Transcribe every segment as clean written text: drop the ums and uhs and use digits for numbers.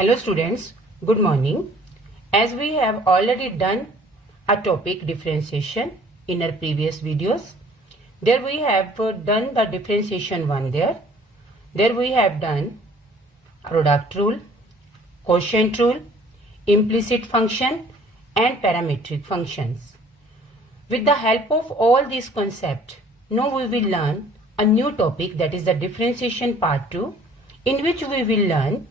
Hello students, good morning. As we have already done a topic differentiation in our previous videos, there we have done the differentiation one there. There we have done product rule, quotient rule, implicit function and parametric functions. With the help of all these concepts, now we will learn a new topic, that is the differentiation part 2, in which we will learn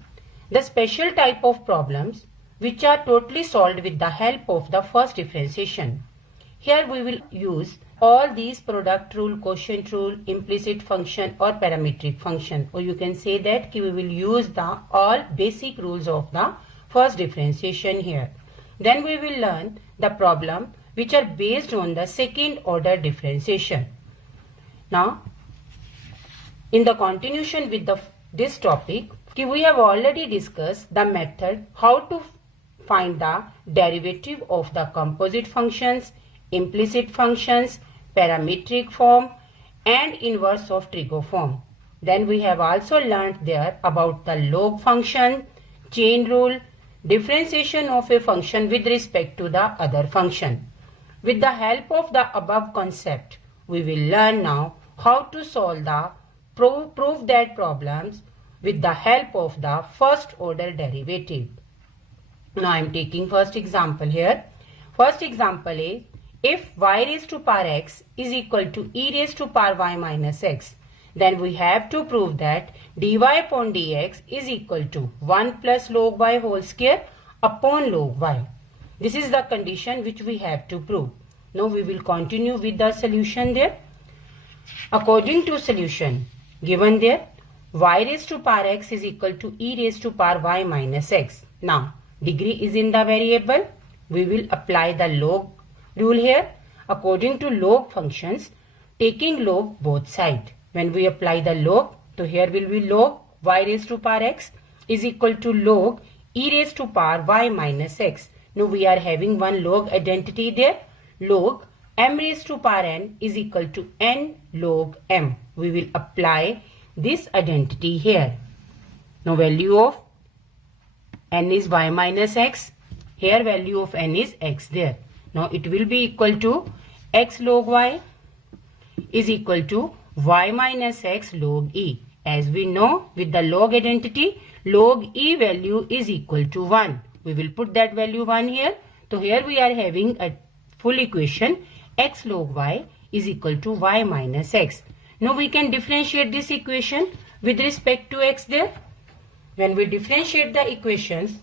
the special type of problems which are totally solved with the help of the first differentiation. Here we will use all these product rule, quotient rule, implicit function or parametric function, or you can say that we will use the all basic rules of the first differentiation here. Then we will learn the problem which are based on the second order differentiation. Now, in the continuation with this topic, we have already discussed the method how to find the derivative of the composite functions, implicit functions, parametric form and inverse of trigonometry. Then we have also learnt there about the log function, chain rule, differentiation of a function with respect to the other function. With the help of the above concept, we will learn now how to solve the prove that problems with the help of the first order derivative. Now I am taking first example here. First example is, if y raised to power x is equal to e raised to power y minus x, then we have to prove that dy upon dx is equal to 1 plus log y whole square upon log y. This is the condition which we have to prove. Now we will continue with the solution there. According to solution given there, y raised to power x is equal to e raised to power y minus x. Now, degree is in the variable. We will apply the log rule here. According to log functions, taking log both sides. When we apply the log, so here will be log y raised to power x is equal to log e raised to power y minus x. Now, we are having one log identity there. Log m raised to power n is equal to n log m. We will apply this identity here. Now value of n is y minus x. Here value of n is x there. Now it will be equal to x log y is equal to y minus x log e. As we know, with the log identity, log e value is equal to 1. We will put that value 1 here. So here we are having a full equation, x log y is equal to y minus x. Now we can differentiate this equation with respect to x there. When we differentiate the equations,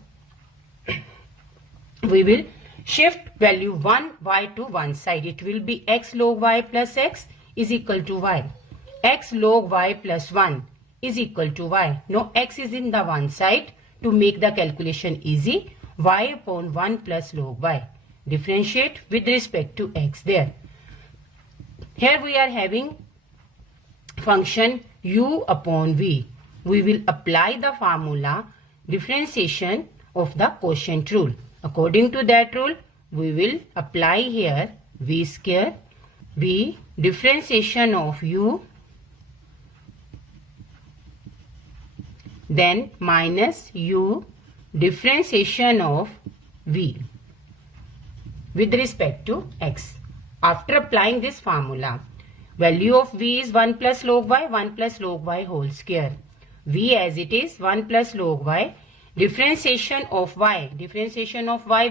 we will shift value 1 y to one side. It will be x log y plus x is equal to y. X log y plus 1 is equal to y. Now x is in the one side. To make the calculation easy, y upon 1 plus log y. Differentiate with respect to x there. Here we are having function u upon v. We will apply the formula differentiation of the quotient rule. According to that rule, we will apply here v square, v differentiation of u, then minus u differentiation of v with respect to x. After applying this formula, value of v is 1 plus log y whole square. v as it is 1 plus log y. Differentiation of y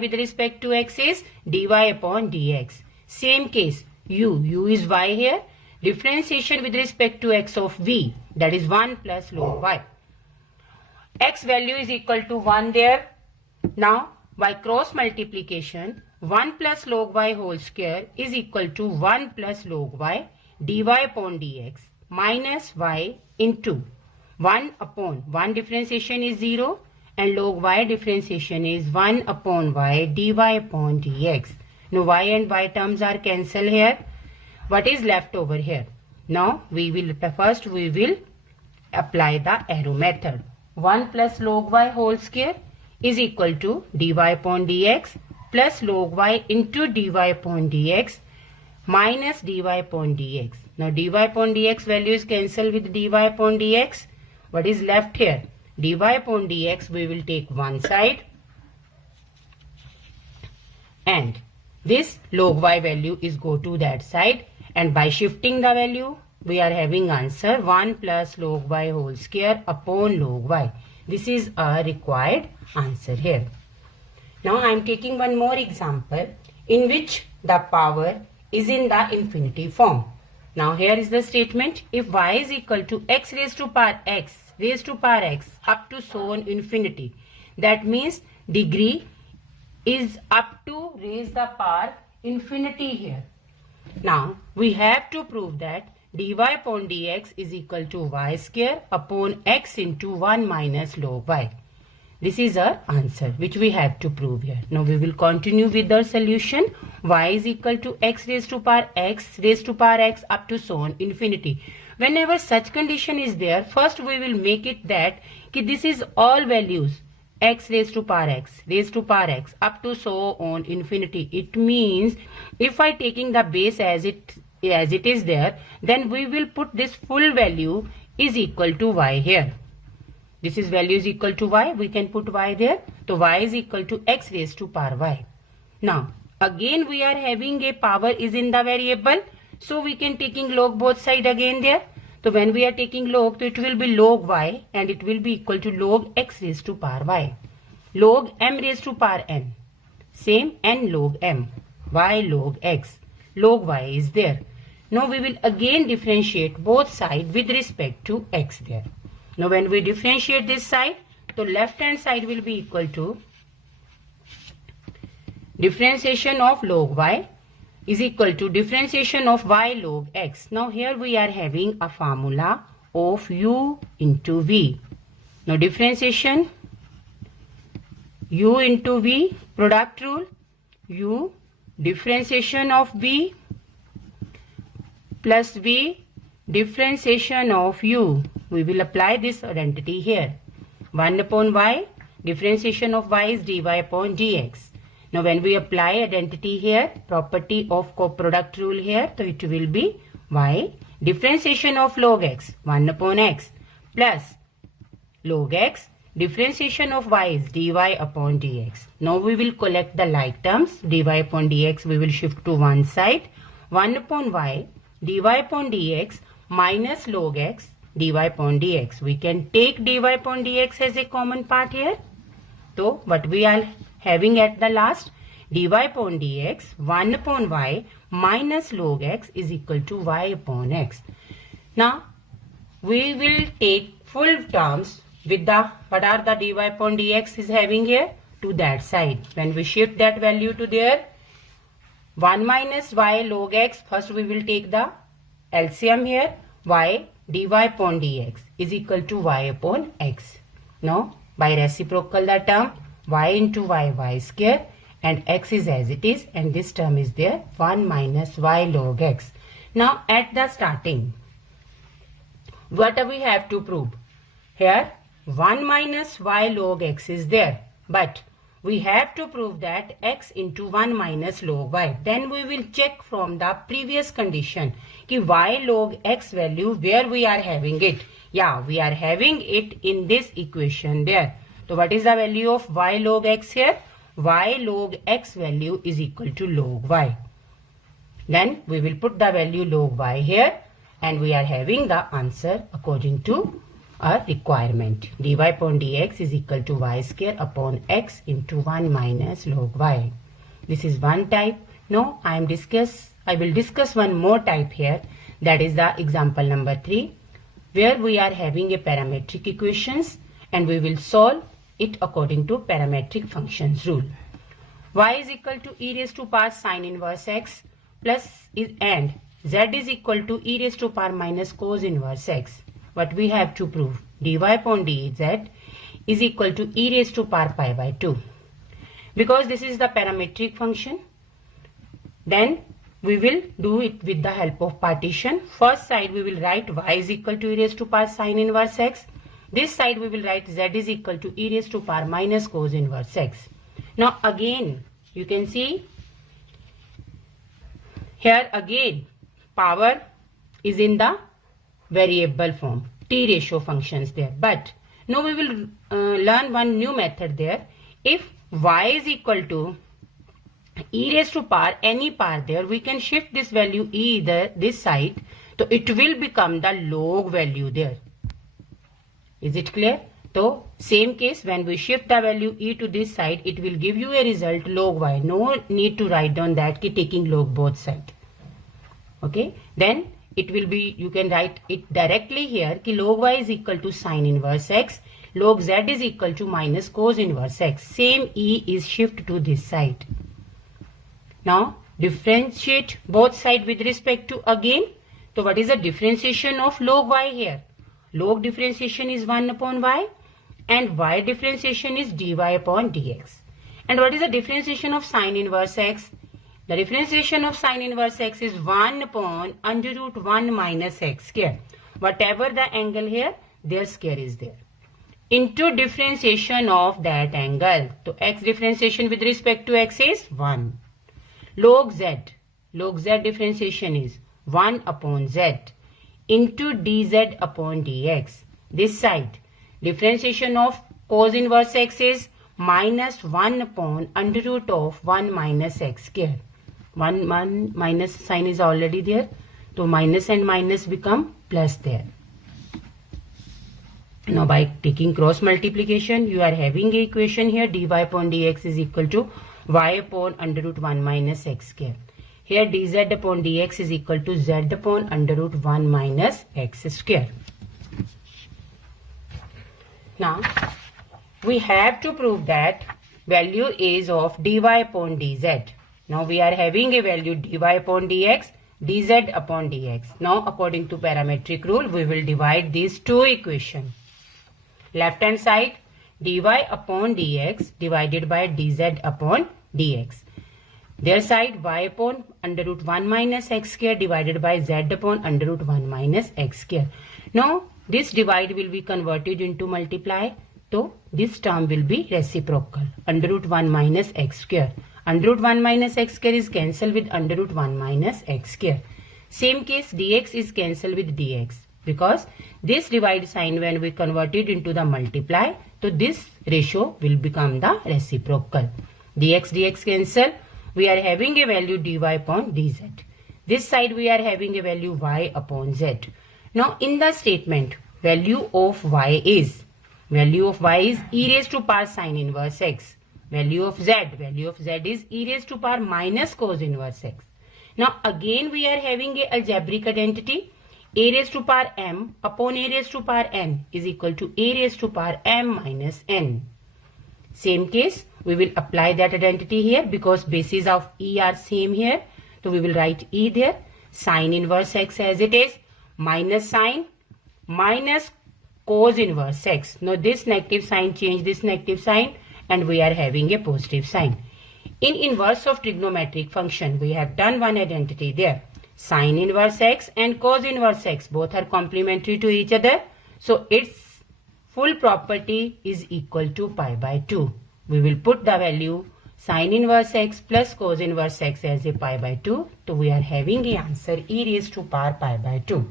with respect to x is dy upon dx. Same case, u is y here. Differentiation with respect to x of v, that is 1 plus log y. X value is equal to 1 there. Now by cross multiplication, 1 plus log y whole square is equal to 1 plus log y dy upon dx minus y into 1 upon 1 differentiation is 0 and log y differentiation is 1 upon y dy upon dx. Now y and y terms are cancelled here. What is left over here? Now we will apply the arrow method. 1 plus log y whole square is equal to dy upon dx plus log y into dy upon dx minus dy upon dx. Now dy upon dx value is cancelled with dy upon dx. What is left here? dy upon dx, we will take one side, and this log y value is go to that side, and by shifting the value we are having answer 1 plus log y whole square upon log y. This is a required answer here. Now I am taking one more example in which the power is in the infinity form. Now here is the statement: if y is equal to x raised to power x up to so on infinity, that means degree is up to raise the power infinity here. Now we have to prove that dy upon dx is equal to y square upon x into 1 minus log y. This is our answer which we have to prove here. Now we will continue with our solution. Y is equal to x raised to power x up to so on infinity. Whenever such condition is there, first we will make it that this is all values x raised to power x up to so on infinity. It means if I taking the base as it is there, then we will put this full value is equal to y here. This is value is equal to y. We can put y there. So y is equal to x raised to power y. Now again we are having a power is in the variable. So we can taking log both side again there. So when we are taking log, so it will be log y and it will be equal to log x raised to power y. Log m raised to power n. Same n log m. Y log x. Log y is there. Now we will again differentiate both sides with respect to x there. Now when we differentiate this side, so left hand side will be equal to differentiation of log y is equal to differentiation of y log x. Now here we are having a formula of u into v. Now differentiation u into v, product rule, u differentiation of v plus v differentiation of u. We will apply this identity here. 1 upon y, differentiation of y is dy upon dx. Now when we apply identity here, property of coproduct rule here, so it will be y differentiation of log x, 1 upon x, plus log x differentiation of y is dy upon dx. Now we will collect the like terms. Dy upon dx we will shift to one side. 1 upon y dy upon dx minus log x dy upon dx. We can take dy upon dx as a common part here. So what we are having at the last, dy upon dx 1 upon y minus log x is equal to y upon x. Now we will take full terms with the what are the dy upon dx is having here to that side. When we shift that value to there, 1 minus y log x, first we will take the LCM here, y dy upon dx is equal to y upon x. Now by reciprocal the term y into y square, and x is as it is, and this term is there 1 minus y log x. Now at the starting, what we have to prove? Here 1 minus y log x is there, but we have to prove that x into 1 minus log y. Then we will check from the previous condition कि y log x value where we are having it. Yeah, we are having it in this equation there. So what is the value of y log x here? Y log x value is equal to log y. Then we will put the value log y here, and we are having the answer according to our requirement. Dy upon dx is equal to y square upon x into 1 minus log y. This is one type. Now I will discuss one more type here, that is the example number 3, where we are having a parametric equations and we will solve it according to parametric functions rule. Y is equal to e raised to power sine inverse x plus and z is equal to e raised to power minus cos inverse x. What we have to prove? Dy upon dz is equal to e raised to power pi by 2. Because this is the parametric function, then we will do it with the help of partition. First side we will write y is equal to e raised to power sine inverse x. This side we will write z is equal to e raised to power minus cos inverse x. Now again you can see here again power is in the variable form, t ratio functions there. But Now we will learn one new method there. If y is equal to e raised to power any power there, we can shift this value e either this side, so it will become the log value there. Is it clear? So same case, when we shift the value e to this side, it will give you a result log y. No need to write down that ki taking log both side. Okay, then it will be, you can write it directly here ki log y is equal to sine inverse x, log z is equal to minus cos inverse x. Same e is shift to this side. Now differentiate both side with respect to again. So what is the differentiation of log y here? Log differentiation is 1 upon y and y differentiation is dy upon dx. And what is the differentiation of sine inverse x? The differentiation of sine inverse x is 1 upon under root 1 minus x square. Whatever the angle here, their square is there. Into differentiation of that angle. So x differentiation with respect to x is 1. Log z differentiation is 1 upon z into dz upon dx. This side, differentiation of cos inverse x is minus 1 upon under root of 1 minus x square. 1 minus sign is already there. So minus and minus become plus there. Now by taking cross multiplication, you are having a equation here dy upon dx is equal to y upon under root 1 minus x square. Here dz upon dx is equal to z upon under root 1 minus x square. Now we have to prove that value is of dy upon dz. Now we are having a value dy upon dx, dz upon dx. Now according to parametric rule, we will divide these two equations. Left hand side dy upon dx divided by dz upon dx. Their side y upon under root 1 minus x square divided by z upon under root 1 minus x square. Now this divide will be converted into multiply. So this term will be reciprocal. Under root 1 minus x square. Under root 1 minus x square is cancelled with under root 1 minus x square. Same case dx is cancelled with dx. Because this divide sign when we convert it into the multiply, so this ratio will become the reciprocal. Dx cancel. We are having a value dy upon dz. This side we are having a value y upon z. Now in the statement, value of y is e raised to power sine inverse x. Value of z is e raised to power minus cos inverse x. Now again we are having a algebraic identity. A raised to power m upon a raised to power n is equal to a raised to power m minus n. Same case, we will apply that identity here because bases of e are same here. So we will write e there, sine inverse x as it is, minus sine, minus cos inverse x. Now this negative sign change this negative sign and we are having a positive sign. In inverse of trigonometric function, we have done one identity there. Sine inverse x and cos inverse x both are complementary to each other. So its full property is equal to pi by 2. We will put the value sine inverse x plus cos inverse x as a pi by 2. So we are having a answer e raised to power pi by 2.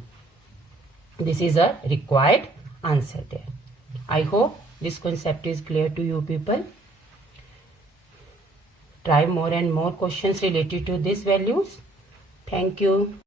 This is a required answer there. I hope this concept is clear to you people. Try more and more questions related to these values. Thank you.